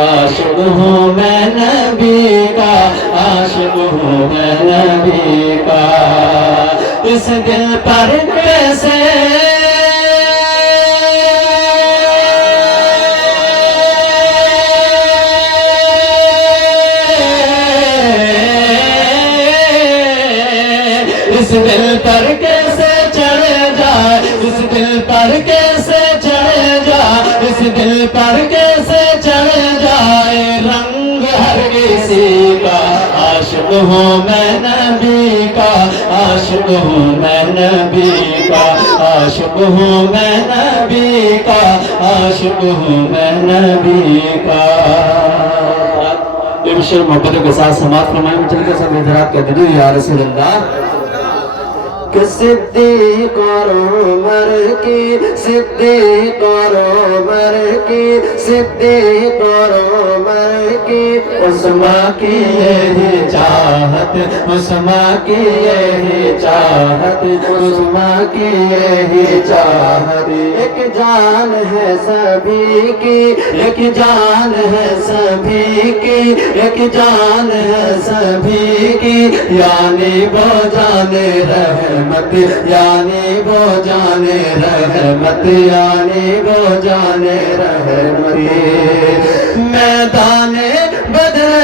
عاشق ہوں میں نبی کا، عاشق ہوں میں نبی کا۔ اس دل پر کیسے اس دل پر کیسے چڑھ جائے، اس دل پر کیسے چڑھ جائے، اس دل پر کیسے چڑھ جائے رنگ ہر کسی کا۔ عاشق ہوں میں نبی کا، عاشق ہوں میں نبی کا، عاشق ہوں میں نبی کا، عاشق ہوں میں نبی کا۔ یہ بشر محبتوں کے ساتھ سماعت فرمائیں، چل کے سب حضرات کہتے ہیں یا رسول اللہ۔ کہ صدیق اور عمر کی، صدیق اور عمر کی، صدیق اور عمر کی، عثمان کی یہی چاہت، عثمان کی یہی چاہت، عثمان کی یہی چاہت۔ ایک جان ہے سبھی کی، ایک جان ہے سبھی کی، ایک جان ہے سبھی کی، یعنی وہ جان رحمت، یعنی وہ جان رحمت، یعنی وہ جان رحمت۔ میدان بدر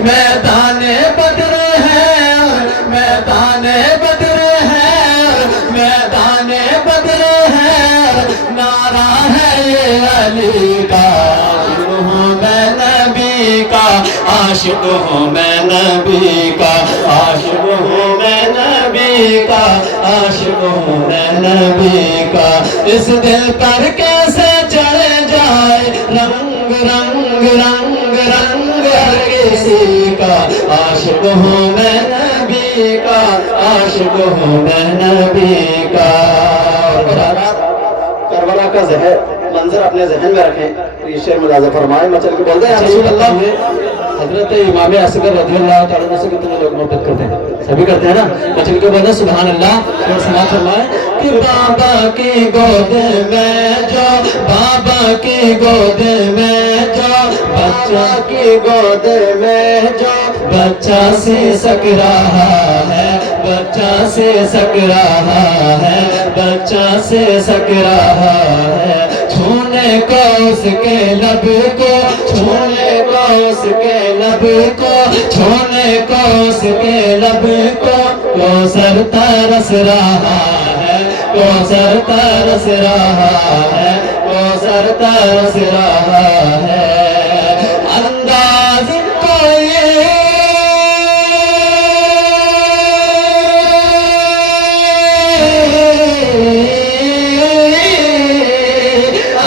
میدان بدر ہے، میدان بدر ہے، میدان بدر ہے، نعرہ ہے یہ علی کا۔ عاشق ہوں میں نبی کا، عاشق ہوں میں نبی کا، عاشق ہوں میں نبی کا، عاشق ہوں میں نبی کا۔ اس دل پر کیسے چڑھ جائے رنگ رنگ رنگ رنگ ہر کسی کا۔ عاشق ہوں میں نبی کا، عاشق ہوں میں نبی کا۔ کربلا کا منظر اپنے ذہن میں رکھیں، یہ شعر ملاحظہ فرمائیں۔ مچل کے بولتے ہیں رسول اللہ۔ حضرت امام اصغر رضی اللہ تعالیٰ عنہ سے کتنے لوگ محبت کرتے ہیں؟ سبھی کرتے ہیں نا؟ مچل کے بولتے ہیں سبحان اللہ اور سماعت فرمائیں کہ بابا کی گود میں جو، بابا کی گود میں جو، بچہ کی گود میں جو، بچہ سے سک رہا ہے، بچہ سے سک رہا ہے، بچہ سے سک رہا ہے۔ چھونے کو اس کے لب کو، چھونے کو اس کے لب کو، چھونے کو اس کے لب کو، کوثر ترس رہا ہے، کوثر ترس رہا ہے، کوثر ترس رہا ہے۔ انداز کوئی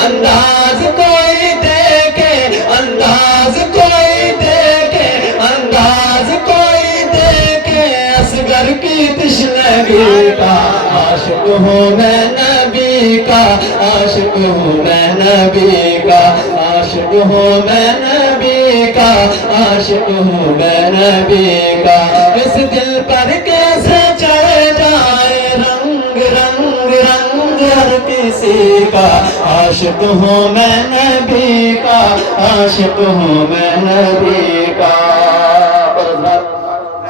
انداز کوئی دیکھے، انداز کوئی دیکھے، انداز کوئی دیکھے اصغر کی تشنگی کا۔ عاشق ہوں میں نبی کا، عاشق ہوں میں نبی کا، عاشق ہوں میں نبی کا، عاشق ہوں میں نبی کا۔ اس دل پر کیسے چڑھ جائے رنگ رنگ رنگ ہر کسی کا۔ عاشق ہوں میں نبی کا، عاشق ہوں میں نبی کا۔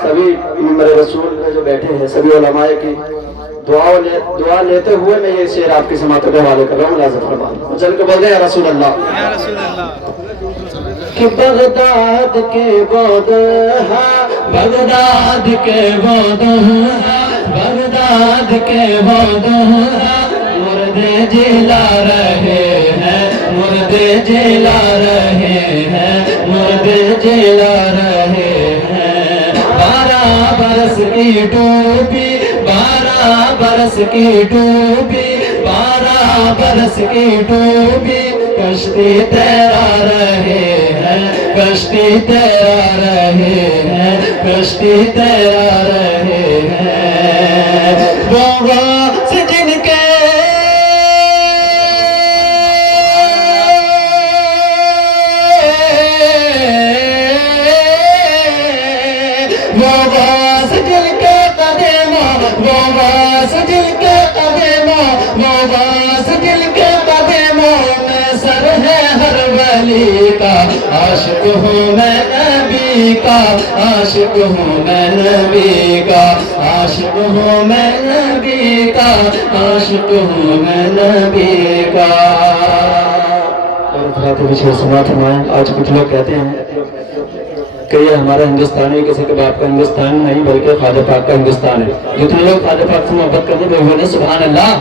سبھی ممبر رسول میں جو بیٹھے ہیں سبھی علماء کی دعا لیتے ہوئے میں یہ شعر آپ کی سماعتوں کے حوالے کر رہا ہوں، ملاحظہ فرمائیں۔ چل کے بولتے ہیں یا رسول اللہ۔ کہ بغداد کے بود ہے، بغداد کے بود ہے، بغداد کے بود ہے، مردے جلا رہے ہیں، مردے جلا رہے ہیں، مردے جلا رہے ہیں۔ 12 برس کی ڈوبی، 12 برس کی ڈوبی، 12 برس کی ڈوبی، کشتی تیرا رہے ہیں، کشتی تیرا رہے ہیں، کشتی تیرا رہے ہیں۔ وہ سے جن کے وہ غوث جل کے قدموں وہ غوث جل کے قدموں وہ غوث جل کے قدموں میں سر ہے ہر ولی کا عاشق ہوں میں نبی کا عاشق ہوں میں نبی کا عاشق ہوں میں نبی کا عاشق ہوں میں نبی کا پیچھے سنا فرمائیں آج کچھ لوگ کہتے ہیں کہ یہ ہمارا ہندوستانی کسی کے باپ کا ہندوستان نہیں بلکہ خواجہ پاک کا ہندوستان ہے جتنے لوگ خواجہ پاک سے محبت کرتے ہیں وہ نے سبحان اللہ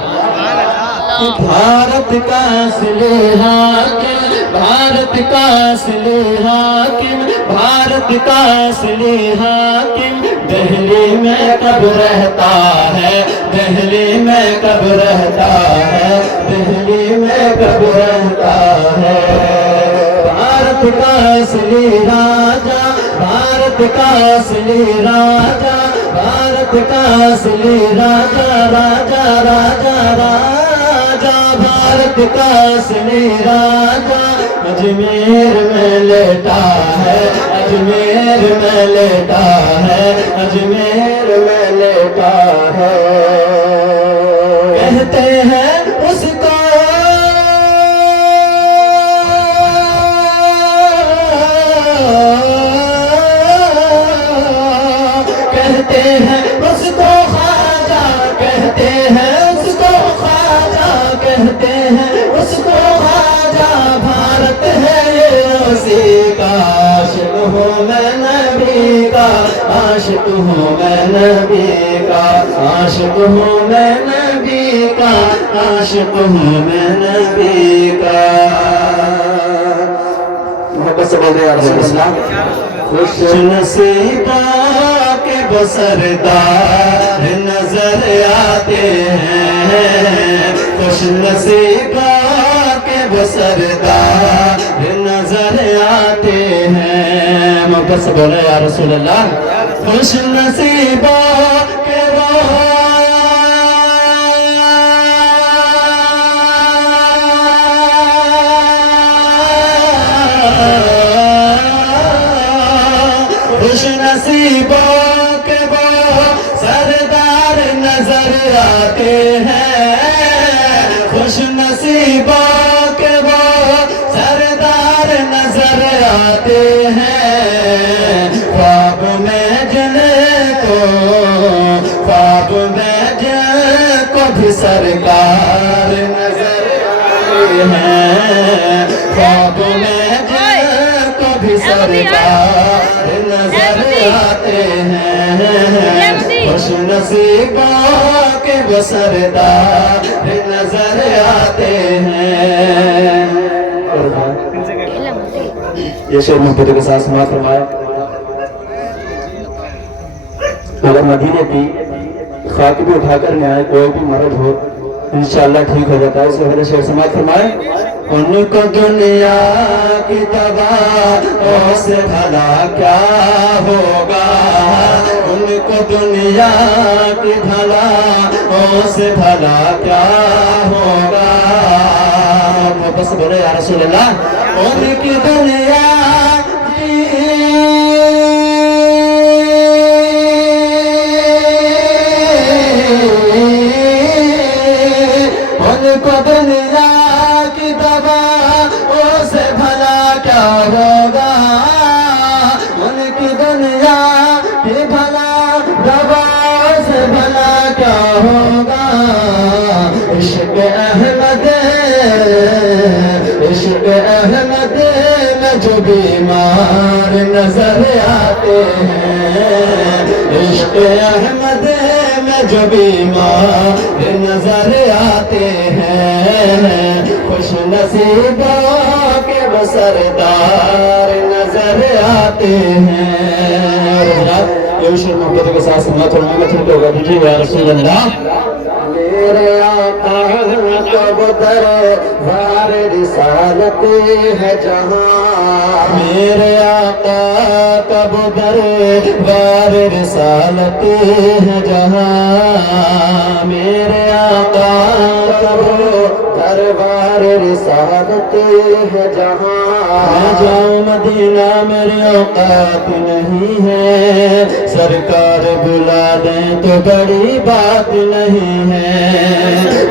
بھارت کا اصل حاکم بھارت کا اصل حاکم بھارت کا اصل حاکم دہلی میں کب رہتا ہے دہلی میں کب رہتا ہے دہلی میں کب رہتا ہے بھارت کا اصلی راجا بھارت کا اصلی راجا بھارت کا اصلی راجا راجا راجا راجا بھارت کا اصلی راجا اجمیر میں لیٹا ہے اجمیر میں لیٹا ہے اجمیر میں لیٹا ہے کہتے ہیں اس کو کہتے ہیں اس کو خواجہ کہتے ہیں اس کو خواجہ کہتے ہیں اس کو خواجہ بھارت ہے یہ اسی کا عاشق ہوں میں نبی کا عاشق ہوں میں نبی کا عاشق ہوں میں نبی کا عاشق ہوں میں نبی کا محبت سے بول رہے ہیں رسول اللہ خوش نصیبہ کے بسردار نظر آتے ہیں خوش نصیبہ کے بسردار نظر آتے ہیں محبت سے بولے یا رسول اللہ خوش نصیبہ کے خوش نصیبوں کے وہ سردار نظر آتے ہیں خوش نصیبوں کے وہ سردار نظر آتے ہیں خواب میں جن کو خواب میں جن کو بھی سرکار نظر آتے ہیں خواب میں جن کو بھی سرکار نظر آتے ہیں خوش نصیبوں کے وہ سردار نظر آتے ہیں یہ شعر محبت کے ساتھ سماعت فرمایا اگر مدینے کی خاک بھی اٹھا کر نہ آئے کوئی بھی مرض ہو انشاءاللہ ٹھیک ہو جاتا ہے اس وجہ سے سماعت فرمائے ان کو دنیا کی دوا سے بھلا کیا ہوگا ان کو دنیا کی بھلا سے بھلا کیا ہوگا بس بولے یا رسول اللہ ان کی دنیا ان کو دنیا کی دوا سے بھلا کیا ہوگا ان کی دنیا کی بھلا دوا سے بھلا کیا ہوگا عشق احمد میں جو بیمار نظر آتے ہیں عشق احمد میں جو بیمار نظر آتے ہیں خوش نصیبوں کے وہ سردار نظر آتے ہیں یہ شعر محبت کے ساتھ سماعت فرمائیں میں چھوٹے ہوگا دیجیے یا رسول اللہ میرے آقا کب دربار رسالت ہے جہاں میرے آقا کب دربار رسالت ہے جہاں میرے آقا کب دربار رسالت ہے جہاں میں جاؤں مدینہ میرے اوقات نہیں ہے سرکار بلا دیں تو بڑی بات نہیں ہے،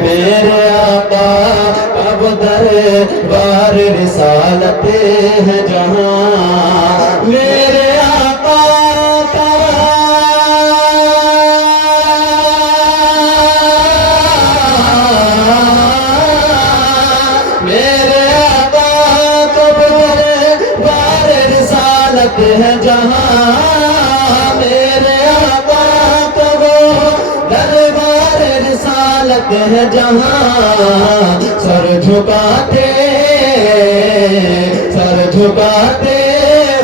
میرے آقا اب دربار رسالت ہے جہاں، میرے آقا کا ہے جہاں، میرے آقا کو وہ دربار رسالت ہے جہاں، سر جھکاتے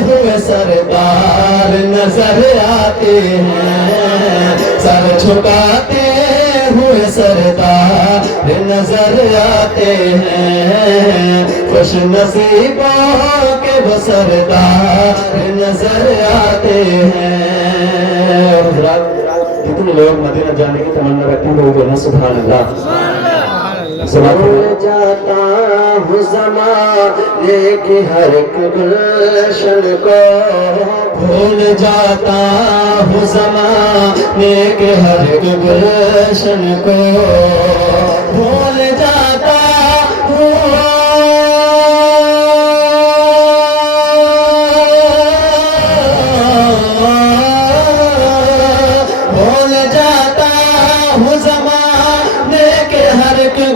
ہوئے سردار نظر آتے ہیں، سر جھکاتے ہوئے سردار نظر آتے ہیں، خوش نصیبوں کے وہ سردار نظر آتے ہیں۔ اور حضرات جتنے لوگ مدینہ جانے کی تمنا رکھتے ہیں وہ بولیں سبحان اللہ۔ بھول جاتا ہوں زمانے کی ہر ایک گلشن کو، بھول جاتا ہوں زمانے کے ہر ایک گلشن کو، بھول جاتا ہوں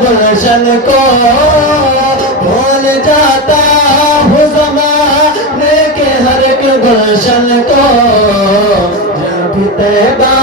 گلشن کو، بھول جاتا ہوں زمانے کے ہر ایک گلشن کو، جب طیبہ